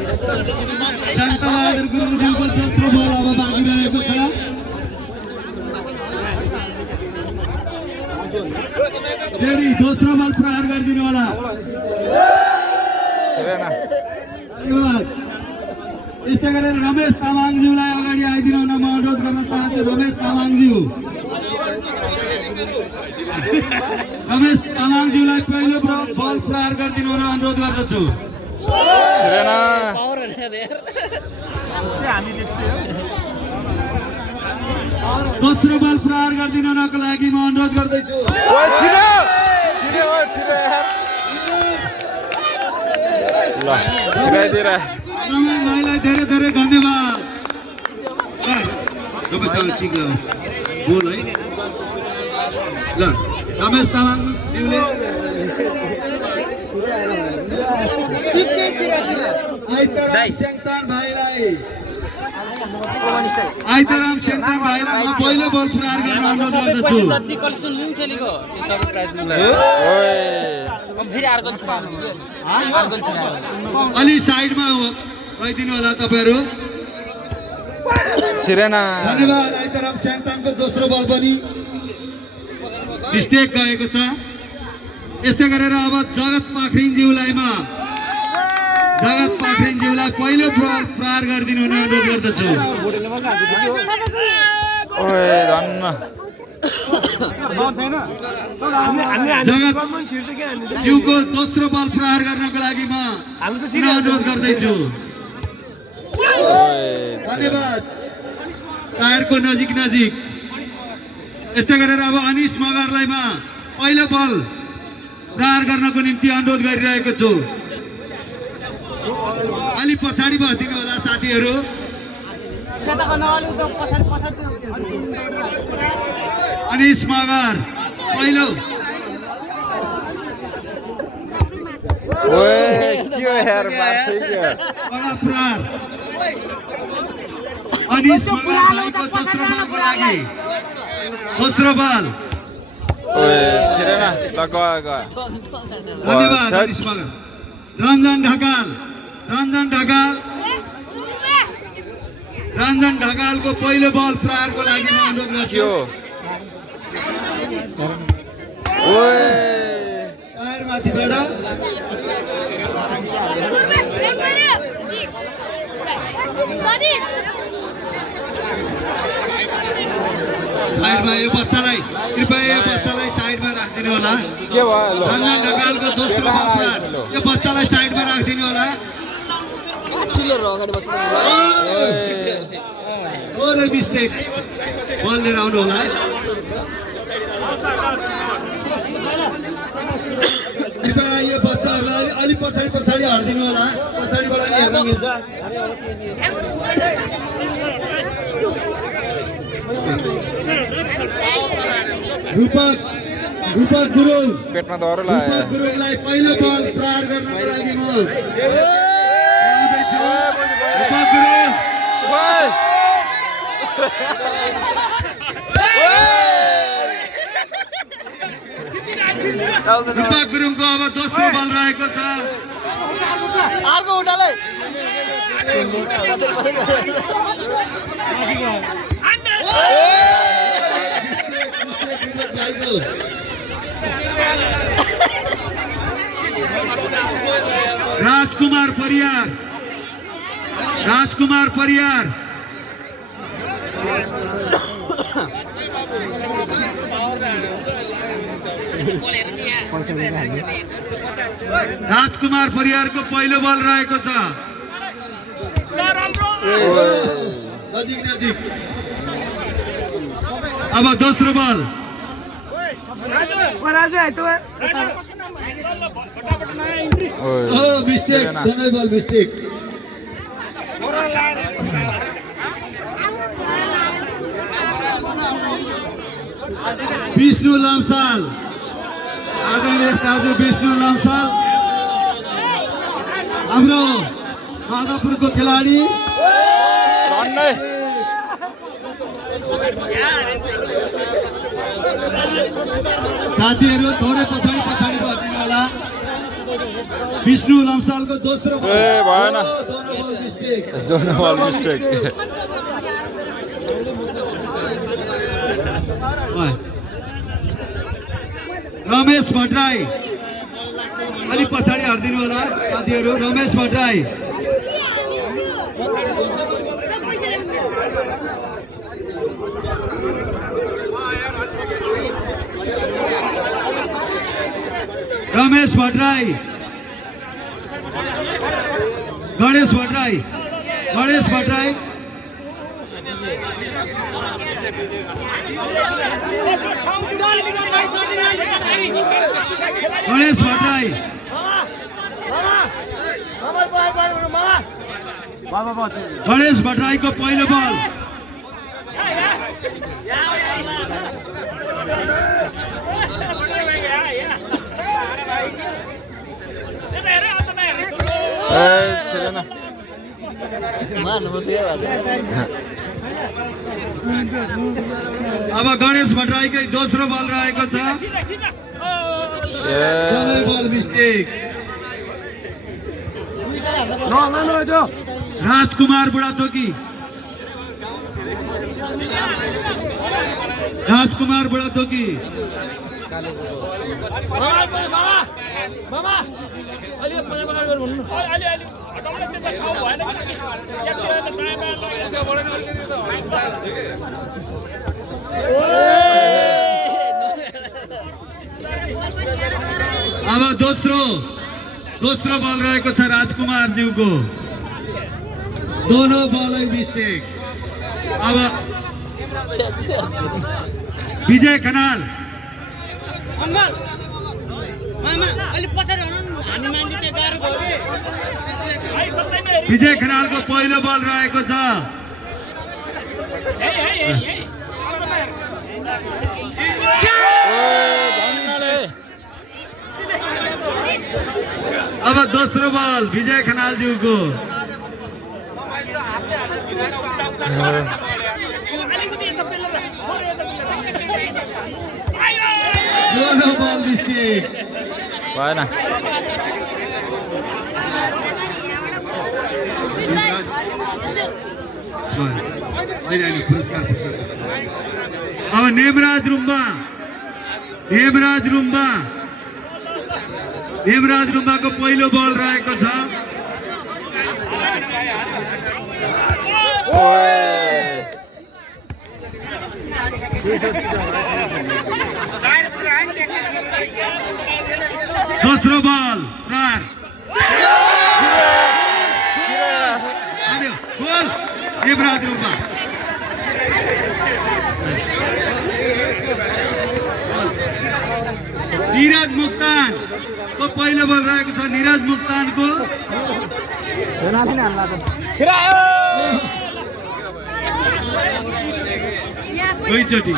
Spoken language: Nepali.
शान्तबहादुर गुरुङज्यूको दोस्रो बल अब बाँकी रहेको छ। फेरि दोस्रो बल प्रहार गरिदिनु होला। धन्यवाद। यस्तै गरेर रमेश तामाङज्यूलाई अगाडि आइदिनु हुन म अनुरोध गर्न चाहन्छु। रमेश तामाङज्यूलाई पहिलो बल प्रहार गरिदिनु हुन अनुरोध गर्दछु। दोस्रो बल प्रहार गरिदिनु हुनको लागि म अनुरोध गर्दैछु। भाइलाई धेरै धेरै धन्यवाद। बोल है ल रमेश तामाङज्यूले आइतराम सेङतान भाइलाई म पहिलो बल प्रहार गर्न अनुरोध गर्दछु। अलि साइडमा गइदिनु होला तपाईहरु। धन्यवाद। आइतराम सेङतानको दोस्रो बल पनि मिस्टेक गएको छ। यस्तै गरेर अब जगत पाखरिङज्यूलाई पहिलो बल प्रहार गरिदिनु हुन अनुरोध गर्दछु। जगतज्यूको दोस्रो बल प्रहार गर्नको लागि म अनुरोध गर्दैछु। धन्यवाद। टायरको नजिक यस्तै गरेर अब अनिश मगरलाई म पहिलो बल प्रहार गर्नको निम्ति अनुरोध गरिरहेको छु। अलि पछाडि बसिदिनु होला साथीहरू। अनिश मगर पहिलो प्रहार अनिश मगर भाइको दोस्रो बलको लागि दोस्रो बल। धन्यवाद अनिश मगर। रञ्जन ढकालको पहिलो बल प्रहारको लागि म अनुरोध गर्छु। टायर माथिबाट साइडमा यो बच्चालाई कृपया यो बच्चालाई साइडमा राखिदिनु होला। रञ्जन ढकालको दोस्रो बल प्रहार। यो बच्चालाई साइडमा राखिदिनु होला। मिस्टेक बल लिएर आउनु होला है। कृपया यो बच्चाहरूलाई अलि पछाडि हटिदिनु होला। पछाडिबाट नि हेर्न मिल्छ। रूपक गुरुङ पेटमा दौरो लाग्यो। रूपक गुरुङलाई पहिलो बल प्रहार गर्नको लागि म रूपक गुरुङको अब दोस्रो बल रहेको छ। राजकुमार परियार राजकुमार परियारको पहिलो बल रहेको छ। नजिक अब दोस्रो बल मिस्टेक विष्णु लम्साल आदरणीय दाजु विष्णु लम्साल हाम्रो माधवपुरको खेलाडी साथीहरू थोरै पछाडि बसिदिनु होला। विष्णु लम्सालको दोस्रो बल भएन। दोनो बल मिस्टेक दोनों बॉल मिस्टेक। रमेश भट्टराई अलिक पछाडि हरिदिनु होला साथीहरू। रमेश भट्टराई रमेश भट्टराई गणेश भट्टराई गणेश भट्टराई गणेश भट्टराई गणेश भट्टराईको पहिलो बल छिरेन। अब गणेश भट्टराईकै दोस्रो बल रहेको छ। दोनै बल मिस्टेक। राजकुमार बुढाथोकी राजकुमार बुढाथोकी अब दोस्रो बल रहेको छ राजकुमार ज्यूको। दोनों बलै मिस्टेक। अब विजय खनाल विजय खनालको पहिलो बल रहेको छ। अब दोस्रो बल विजय खनाल ज्यूको। दोनों बल मिस्टेक। भएन। पुरस्कार अब नेमराज रुम्बाको पहिलो बल रहेको छ। दोस्रो बल प्रहार गोल नेमराज रुम्बा। निरज मुक्तान को पहिलो बल रहेको छ। निरज मुक्तानको दुईचोटि